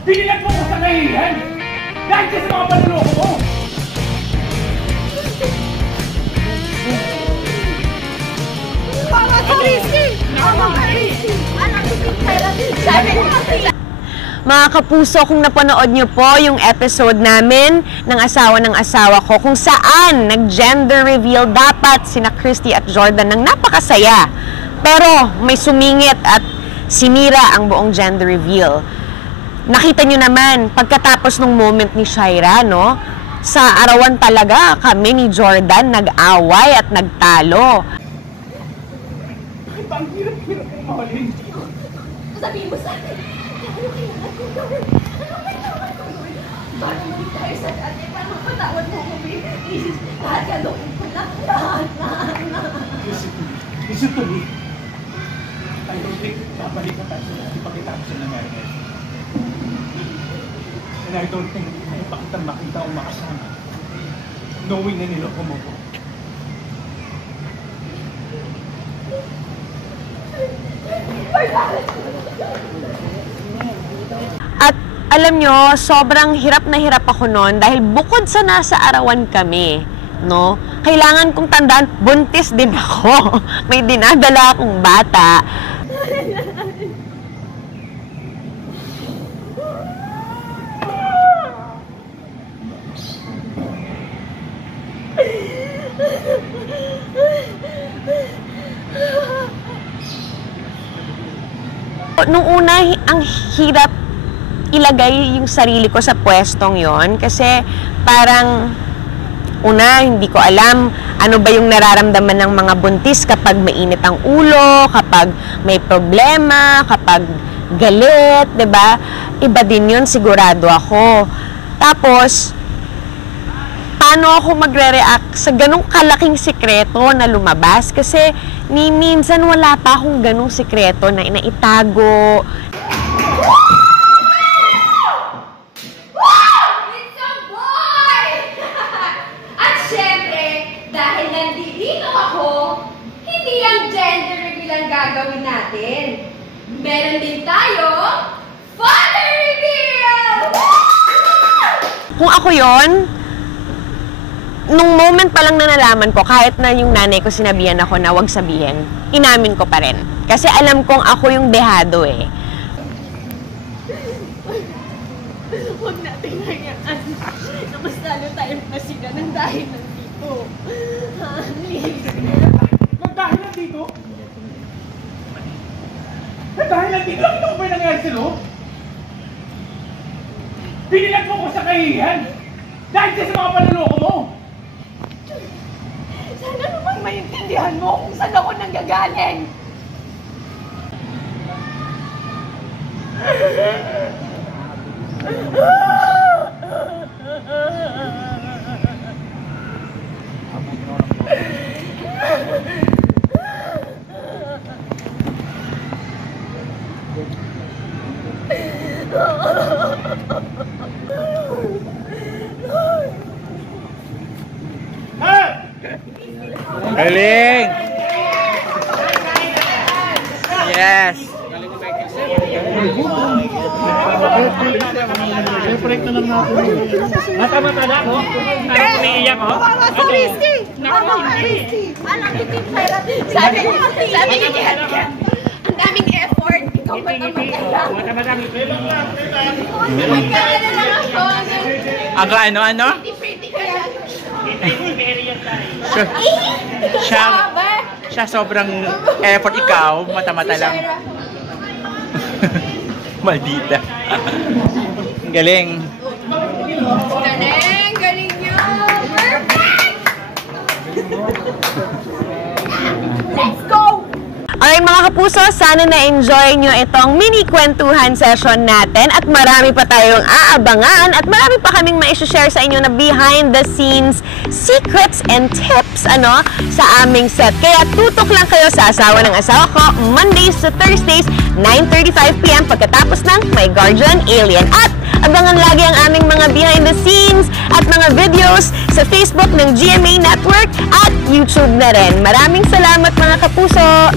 Binilag mo ko sa kahihiyan! Dahil kasi mga panuloko mo! Mama, Christy! Mama, Christy! Anak ko yung sabi ko kasi. Mga kapuso, kung napanood nyo po yung episode namin ng asawa ng asawa ko, kung saan nag-gender reveal dapat sina Christy at Jordan ng napakasaya. Pero may sumingit at sinira ang buong gender reveal. Nakita nyo naman, pagkatapos ng moment ni Shaira, no? Sa arawan talaga kami ni Jordan nag-away at nagtalo. Bakit ba ang hirap-hirap mong mahalin? Sabihin mo sa akin, ano kailangan ko gawin? Ano kailangan ko gawin? Para mali tayo sa dati, para mapatawad mo ko, please. Lahat gagawin ko na. Lahat. Listen to me. I don't think babalik na tayo sa dati pagkatapos na nangyari ngayon. And I don't think may pakitang makita o makasama knowing na niloko mo ko. At alam nyo, sobrang hirap na hirap ako noon dahil bukod sa nasa arawan kami, no? Kailangan kong tandaan, buntis din ako. May dinadala akong bata. Nung una, ang hirap ilagay yung sarili ko sa pwestong yon kasi parang una, hindi ko alam ano ba yung nararamdaman ng mga buntis kapag mainit ang ulo, kapag may problema, kapag galit, 'di ba? Iba din yun, sigurado ako. Tapos, paano ako magre-react sa ganong kalaking sikreto na lumabas? Kasi minsan wala pa akong ganong sikreto na inaitago. It's a boy! At syempre, dahil nandito ako, hindi lang gender reveal ang gagawin natin. Meron din tayo, father reveal! Kung ako yon, nung moment pa lang na nalaman ko, kahit na yung nanay ko sinabihan ako na wag sabihin, inamin ko pa rin. Kasi alam kong ako yung dehado eh. Huwag natin hayaan na mas lalo tayong nasira ng dahil nandito. Nagdahil lang dito? Nagdahil lang dito? Nakita ko ba yung nangyari sa'yo? Binilag mo ko sa kahihiyan! Dahil sa mga panuloko mo! Sana naman maintindihan mo kung saan ako nanggagaling. Galing! Yes! Separate na lang natin. Mata-mata ko? Umiiyak ko? Mama, Christy! Mama, Christy! Anak ko yung sabi ko kasi, ang daming effort. Ikaw ba naman kaya? Mata-mata ko. Magkala na lang ako. Ano? Pretty kaya. Siya sobrang effort, ikaw, mata-mata lang. Maldita. Galing. Galing nyo! Perfect! Let's go! Alright mga kapuso, sana na-enjoy nyo itong mini kwentuhan session natin at marami pa tayong aabangan at marami pa kaming ma-share sa inyo na behind the scenes secrets and tips sa aming set. Kaya tutok lang kayo sa asawa ng asawa ko Mondays to Thursdays 9:35 PM pagkatapos ng My Guardian Alien. At abangan lagi ang aming mga behind the scenes at mga videos sa Facebook ng GMA Network at YouTube na rin. Maraming salamat mga kapuso!